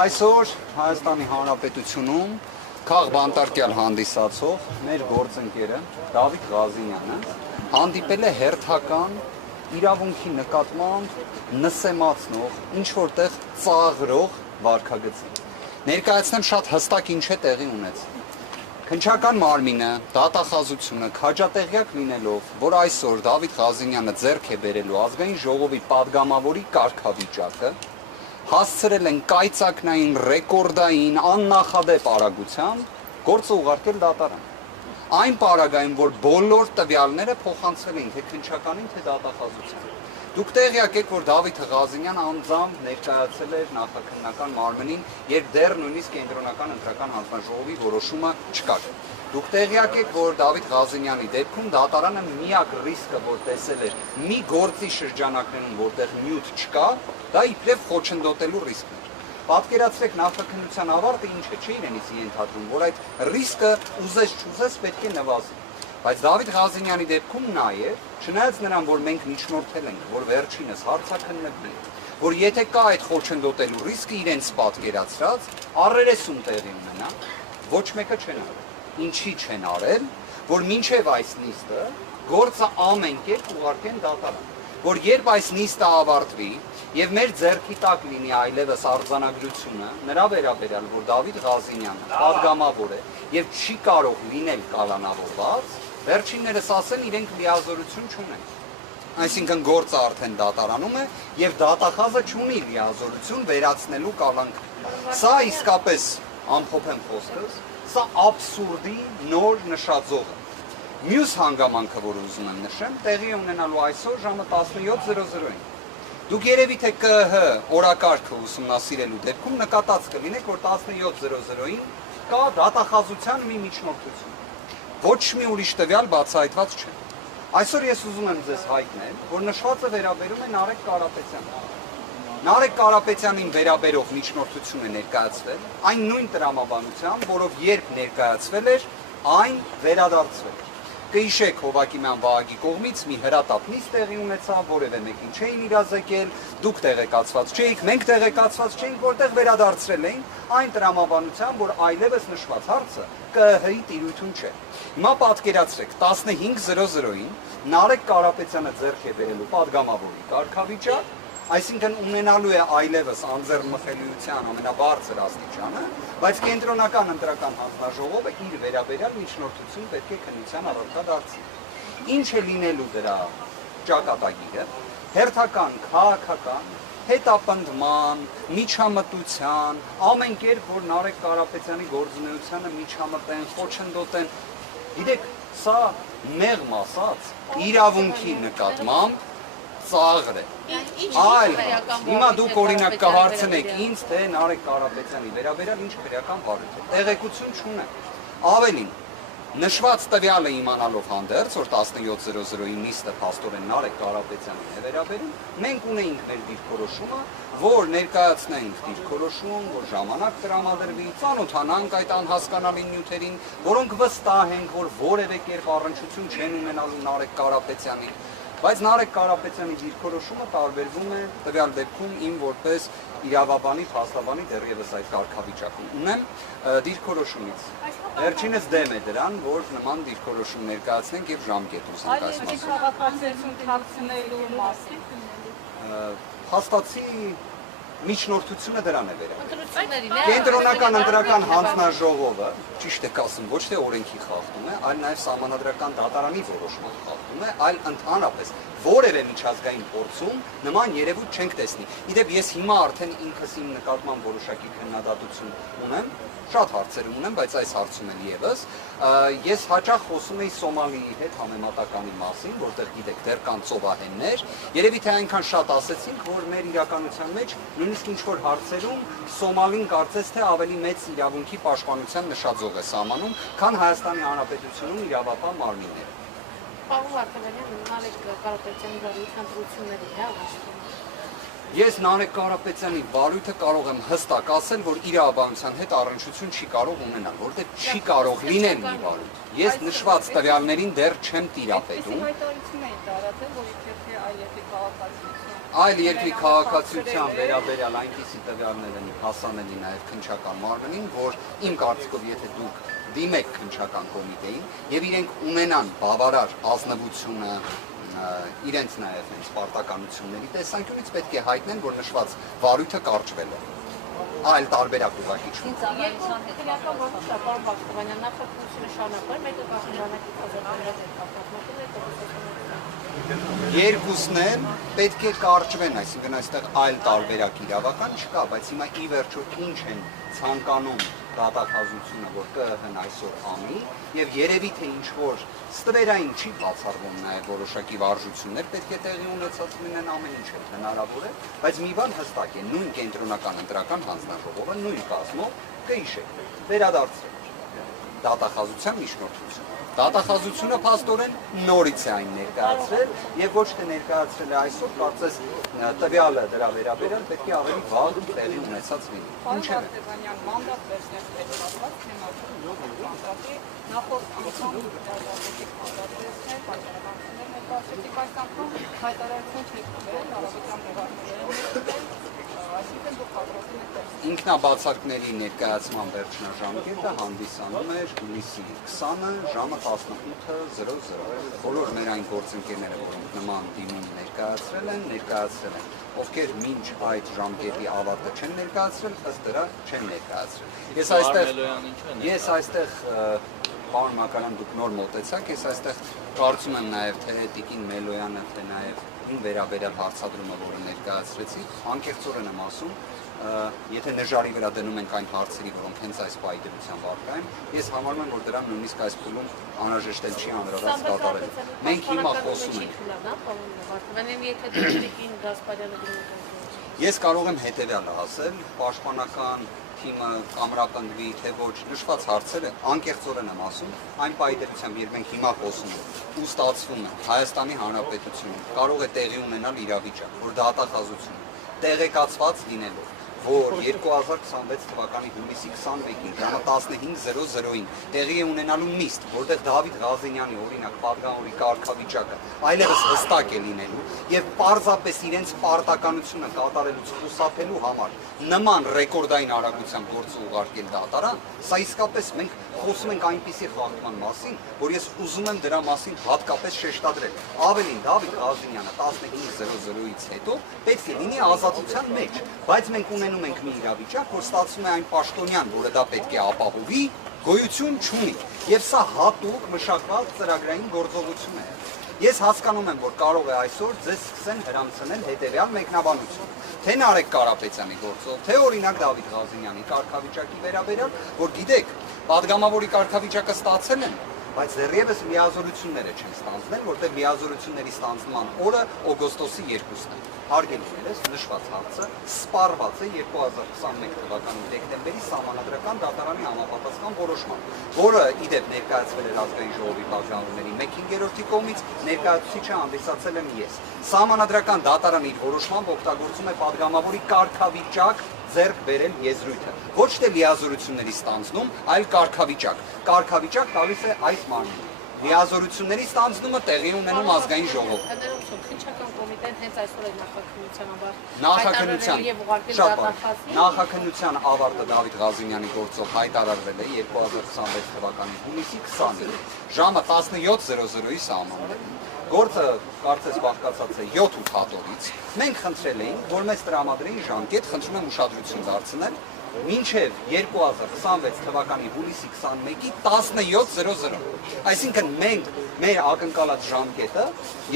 Այսօր Հայաստանի Հանրապետությունում քաղբանտարկյալ հանդիսացող մեր գործընկերը Դավիթ Ղազինյանը հանդիպել է հերթական իրավունքի նկատմամբ նսեմացնող, ինչ-որտեղ ծաղրող վարքագծի։ Ներկայացնեմ շատ հստակ ինչ է տեղի ունեցել։ Քննչական մարմինը, դատախազությունը քաջատեղյակ լինելով, որ այսօր Դավիթ Ղազինյանը ձեռք է բերելու ազգային ժողովի падգամավորի կարգավիճակը, հասցրել են կայծակնային, ռեկորդային, աննախադեպ արագությամբ գործը ուղարկել դատարան։ Այն պարագայում, որ բոլոր տվյալները փոխանցվել են թե քննչականին, թե դատախազությանը։ Դուք տեղյակ եք, որ Դավիթ Ղազինյանը անձամբ ներկայացել էր նախաքննական մարմնին, երբ դեռ նույնիսկ կենտրոնական ընտրական հանձնաժողովի որոշումը չկար։ Դուք տեղյակ եք, որ Դավիթ Ղազինյանի դեպքում դատարանը միակ ռիսկը, որ տեսել էր մի գործի շրջանակներում, որտեղ նյութ չկա, դա իբրև խոչընդոտելու ռիսկն էր։ Պատկերացրեք նախաքննության ավարտը ինչ է, չէ՞ իրենից ենթադրում, որ այդ ռիսկը ուզես-չուզես պետք է նվազի։ Բայց Դավիթ Ղազինյանի դեպքում նաև, չնայած նրան, որ մենք միջնորդել ենք, որ վերջինս հարցաքննվի, որ եթե կա այդ խոչընդոտելու ռիսկը իրենց պատկերացրած, առերեսում տեղի ունենա, ոչ մեկը չեն արել։ Ինչի չեն արել, որ մինչև այս նիստը գործը ամեն կերպ ուղարկեն դատարան, որ երբ այս նիստը ավարտվի եւ մեր ձեռքի տակ լինի այլևս արձանագրությունը նրա վերաբերյալ, որ Դավիթ Ղազինյանը падգամավոր է եւ չի կարող լինել կալանավորված, վերջիններս ասեն իրենք լիազորություն չունեն։ Այսինքն գործը արդեն դատարանում է եւ դատախազը չունի լիազորություն վերացնելու կալանք։ Սա իսկապես ամփոփեմ խոսքս, սա աբսուրդի նոր նշաձող է։ Մյուս հանգամանքը, որ ուզում եմ նշեմ, տեղի ունենալու այսօր ժամը 17:00-ին։ Դուք երևի թե ԿՀ օրակարգը ուսումնասիրելու դեպքում նկատած կլինեք, որ 17:00-ին կա դատախազության մի միջնորդություն։ Ոչ մի ուրիշ տվյալ բացահայտված չէ։ Այսօր ես ուզում եմ ձեզ հայտնել, որ նշվածը վերաբերում է Նարեկ Կարապետյանին։ Նարեկ Կարապետյանին վերաբերող միջնորդություն է ներկայացվել այն նույն տրամաբանությամբ, որով երբ ներկայացվել էր, այն վերադարձվել էր։ Կհիշեք Հովակիմյան Վահագի կողմից մի հրատապ նիստ տեղի ունեցավ, որևէ մեկին չէին իրազեկել, դուք տեղեկացված չէիք, մենք տեղեկացված չէինք, որտեղ վերադարձրել էին այն տրամաբանությամբ, որ այլևս նշված հարցը ԿՀ-ի տիրույթում չէ։ Հիմա պատկերացրեք 15:00-ին Նարեկ Կարապետյանը ձեռք է բերելու падգամավորի կարգավիճակ, այսինքն ունենալու է այլևս անձեռնմխելիության ամենաբարձր աստիճանը, բայց կենտրոնական ընտրական հանձնաժողովը իր վերաբերյալ միջնորդություն պետք է քննության առարկա դարձնի։ Ինչ է լինելու դրա ճակատագիրը, հերթական քաղաքական, հետապնդման, միջամտության, ամեն կերպ, որ Նարեկ Կարապետյանի գործունեությանը միջամտեն, խոչընդոտեն։ Գիտեք, սա մեղմ ասած իրավունքի նկատմամբ ծաղր է։ Այլ հիմա դուք օրինակ կհարցնեք ինձ, թե Նարեկ Կարապետյանի վերաբերյալ ինչ քրեական վարույթ է։ Տեղեկություն չունեմ։ Ավելին, նշված տվյալը իմանալով հանդերձ, որ 17:00-ի նիստը փաստորեն Նարեկ Կարապետյանին է վերաբերում, մենք ունեինք մեր դիրքորոշումը, որ ներկայացնենք դիրքորոշում, որ ժամանակ տրամադրվի, ծանոթանանք այդ անհասկանալի նյութերին, որոնք վստահ ենք, որ որևէ կերպ առնչություն չեն ունենալու Նարեկ Կարապետյանին։ Բայց Նարեկ Կարապետյանի դիրքորոշումը տարբերվում է տվյալ դեպքում իմ որպես իրավաբանի, փաստաբանի դեռևս այդ կարգավիճակում ունեմ դիրքորոշումից։ Վերջինս դեմ է դրան, որ նման դիրքորոշում ներկայացնենք եւ ժամկետ ուզենք այս մասին։ Հաստատի միջնորդությունը դրան է վերաբերում։ Կենտրոնական ընտրական հանձնաժողովը, ճիշտ եք ասում, ոչ թե օրենքի խախտում է, այլ նաև սահմանադրական դատարանի որոշման խախտում է, այլ ընդհանրապես որևէ միջազգային փորձում նման երևույթ չենք տեսնի։ Իդեպ ես հիմա արդեն ինքս իմ նկատմամբ որոշակի քննադատություն ունեմ, շատ հարցեր ունեմ, բայց այս հարցում էլ եւս ես հաճախ խոսում էի Սոմալիի հետ համեմատականի մասին, որտեղ գիտեք դեռ կան ծովահեններ, երևի թե այնքան շատ ասեցինք, որ մեր իրականության մեջ նույնիսկ ինչ-որ հարցերում Սոմալին կարծես թե ավելի մեծ իրավունքի պաշտպանության նշաձող է սահմանում, քան Հայաստանի Հանրապետությունում իրավապահ մարմինները։ Պարոն Վարդանյան, Նարեկ Կարապետյանի վարույթների Ես Նարեկ Կարապետյանի վարույթը կարող եմ հստակ ասել, որ իրավաբանության հետ առնչություն չի կարող ունենալ, որտեղ չի կարող լինել մի վարույթ։ Ես նշված տվյալներին դեռ չեմ տիրապետում։ Իսկ հայտարարություն է տարածել, որ իբրև թե այլևս քաղաքացիություն Այլ երկրի քաղաքացիության վերաբերյալ այնպիսի տվյալներ են հասանելի նաև քննչական մարմնին, որ իմ կարծիքով եթե դուք դիմեք քննչական կոմիտեին եւ իրենք ունենան բավարար ազնվությունը, իրենց նաև հենց պարտականությունների տեսանկյունից պետք է հայտնեն, որ նշված վարույթը կարճվել է։ Այլ տարբերակ ուղղակի չունի։ Երկրորդ քրեական ոլորտը պարոն Բախտովանյան նախաքննությունը շարունակել, մեկը կազմակերպի ազատագրած է կապակցությունը Երկուսն էլ պետք է կարճվեն, այսինքն այստեղ այլ տարբերակ իրավական չկա, բայց հիմա ի վերջո ինչ են ցանկանում դատախազությունը, որ ԿԸՀ-ն այսօր անի, եւ երևի թե ինչ որ ստվերային չի բացառվում նաև որոշակի վարժություններ, պետք է տեղի ունեցած լինեն, ամեն ինչ է հնարավոր է, բայց մի բան հստակ է, նույն կենտրոնական ընտրական հանձնաժողովը նույն կազմով կհիշեք, վերադարձրել դատախազության միջնորդությունը։ Դատախազությունը փաստորեն նորից է այն ներկայացրել եւ ոչ թե ներկայացրել է այսօր, կարծես տվյալը դրա վերաբերյալ պետք է ավելի վաղ տեղի ունեցած լինի։ Ինչ է։ Մանդատ վերջնակ հետևած թեմատիկ մանդատի նախորդ անգամ դատախազության մանդատներ պատասխաններ ներկայացրեցիք այս անգամ հայտարարություն չեք տվել արաբական դեպքերում այսինքն դուք պատրաստվում եք Ինքնաբացարկների ներկայացման վերջնաժամկետը հանդիսանում էր հունիսի 20-ը ժամը 18:00։ Բոլոր մեր այն գործընկերները, որոնք նման դիմում ներկայացրել են, ովքեր մինչ այդ ժամկետի ավարտը չեն ներկայացրել, ըստ դրա չեն ներկայացրել։ Ես այստեղ պարոն Մակարյան, դուք նոր մոտեցաք, ես այստեղ կարծում եմ նաև թե Տիկին Մելոյանը, թե նաև ին վերաբերյալ հարցադրումը, որը ներկայացրեցի, անկեղծորեն եմ ասում, եթե նժարի վրա դնում ենք այն հարցերի, որոնք հենց այս պայդրության վարկային, ես համարում եմ, որ դրան նույնիսկ այս փուլում անհրաժեշտ չի անհրաժեշտ կատարել։ Մենք հիմա խոսում ենք։ Ես կարող եմ հետևյալը ասել, պաշտպանական թիմը կամրապնդվի, թե ոչ, նշված հարցերը անկեղծորեն եմ ասում, այն պայդրությամբ, երբ մենք հիմա խոսում ենք ու ստացվում է Հայաստանի Հանրապետությունում կարող է տեղի ունենալ իրավիճակ, որ դատախազությունը տեղեկացված լինելով, որ 2026 թվականի հունիսի 21-ին ժամը 15:00-ին տեղի է ունենալու նիստ, որտեղ Դավիթ Ղազենյանի օրինակ պատգամավորի կարգավիճակը այլևս հստակ է լինելու եւ պարզապես իրենց պարտականությունը կատարելուց խուսափելու համար նման ռեկորդային արագությամբ գործ ուղարկել դատարան, սա իսկապես մենք խոսում ենք այնպիսի խախտման մասին, որ ես ուզում եմ դրա մասին հատկապես շեշտադրել։ Ավելին Դավիթ Ղազենյանը 15:00-ից հետո պետք է լինի ազատության մեջ, բայց մենք ունենում ենք մի իրավիճակ, որ ստացվում է այն պաշտոնյան, որը դա պետք է ապահովի, գոյություն չունի։ Եվ սա հատուկ մշակված ծրագրային գործողություն է։ Ես հասկանում եմ, որ կարող է այսօր ձեզ սկսեն հրամցնել հետևյալ մեկնաբանություն։ Թե Նարեկ Կարապետյանի գործով, թե օրինակ Դավիթ Ղազենյանի կարգավիճակի վերաբերյալ, որ գիտեք, պատգամավորի կարգավիճակը ստացել են, բայց դեռևս լիազորությունները չեն ստանձնել, որտեղ լիազորությունների ստանձնման օրը օգոստոսի 2-ն է։ Հարգելի նշված հարցը սպառված է 2021 թվականի դեկտեմբերի Սահմանադրական դատարանի համապատասխան որոշմամբ, որը իդեպ ներկայացվել էր ազգային ժողովի պատգամավորների 1/5-ի կողմից, ներկայացուցիչը հանդիսացել եմ ես։ Սահմանադրական դատարանը իր որոշմամբ օգտագործում է պատգամավորի կարգավիճակ ձեռք բերել եզրույթը։ Ոչ թե լիազորությունների ստանձնում, այլ կարգավիճակ։ Կարգավիճակ տալիս է այս մարմինը։ Լիազորությունների ստանձնումը տեղի ունենում ազգային ժողովում։ Քննչական կոմիտեն հենց այսօր է Նախաքննության ավարտը Դավիթ Ղազենյանի գործով հայտարարվել է 2026 թվականի հունիսի 20-ին ժամը 17:00-ի սահմաններում։ Գործը կարծես բաղկացած է 7 հատորից։ Մենք խնդրել էինք, որ մեզ տրամադրեին ժամկետ, խնդրում եմ ուշադրություն դարձնել, մինչև 2026 թվականի հունիսի 21-ի 17:00։ Այսինքն մենք մեր ակնկալած ժամկետը,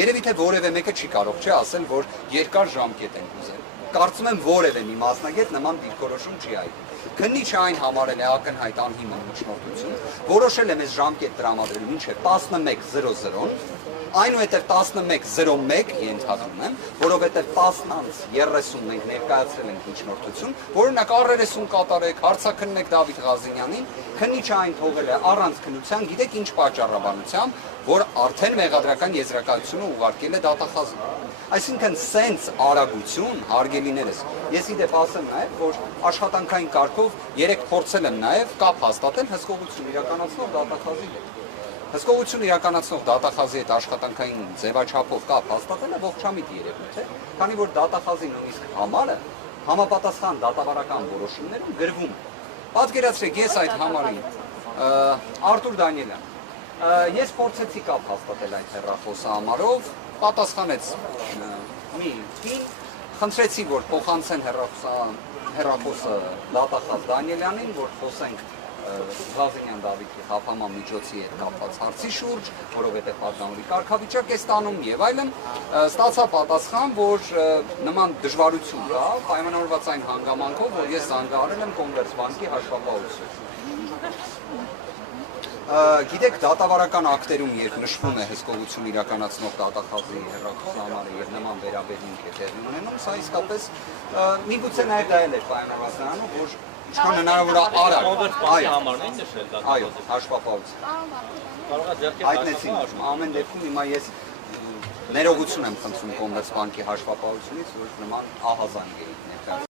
երևի թե որևէ մեկը չի կարող չէ ասել, որ երկար ժամկետ ենք ուզել։ Կարծում եմ որևէ մի մասնագետ նման դիրքորոշում չի այլ։ Քննիչը այն համարել է ակնհայտ անհիմն միջնորդություն, որոշել է մեզ ժամկետ տրամադրել մինչև 11:00, այնուհետև 11:01 ենթադրում եմ, որովհետև 10:30 մենք ներկայացրել ենք միջնորդություն, որոնք առերեսուն կատարեք, հարցաքննեք Դավիթ Ղազենյանին, քննիչը այն թողել է առանց քննության, գիտեք ինչ պատճառաբանությամբ, որ արդեն մեղադրական եզրակացությունը ուղարկել է դատախազին։ Այսինքն սենց արագություն, հարգելիներս, ես իդեպ ասեմ նաև, որ աշխատանքային կարգով երեք փորձել եմ նաև կապ հաստատել հսկողություն իրականացնող դատախազի հետ։ Հսկողություն իրականացնող դատախազի հետ աշխատանքային ձևաչափով կապ հաստատելը ողջամիտ երևույթ է, քանի որ դատախազի նույնիսկ համարը համապատասխան դատավարական որոշումներում գրվում է։ Պատկերացրեք, ես այդ համարին Արտուր Դանիելյան, ես փորձեցի կապ հաստատել այդ հեռախոսը համարով, պատասխանեց մի կին, խնդրեցի, որ փոխանցեն հեռախոսը դատախազ Դանիելյանին, որ խոսենք Ղազենյան Դավիթի խափանման միջոցի հետ կապված հարցի շուրջ, որովհետև պատգամավորի կարգավիճակ է ստանում եւ այլն, ստացա պատասխան, որ նման դժվարություն կա, պայմանավորված այն հանգամանքով, որ ես զանգահարել եմ Կոմերցբանկի հաշվապահություն։ Գիտեք, դատավարական ակտերում, երբ նշվում է հսկողություն իրականացնող դատախազի հեռախոսահամարը եւ նման վերաբերմունք է տեղի ունենում, սա իսկապես միգուցե նաեւ դա էլ է պայմանավորված նրանով, որ ինչքան հնարավոր է արագ, այո, հաշվապահություն։ Հայտնեցին, ամեն դեպքում հիմա ես ներողություն եմ խնդրում Կոմերցբանկի հաշվապահությունից, որ նման ահազանգ էի ներկայացնում։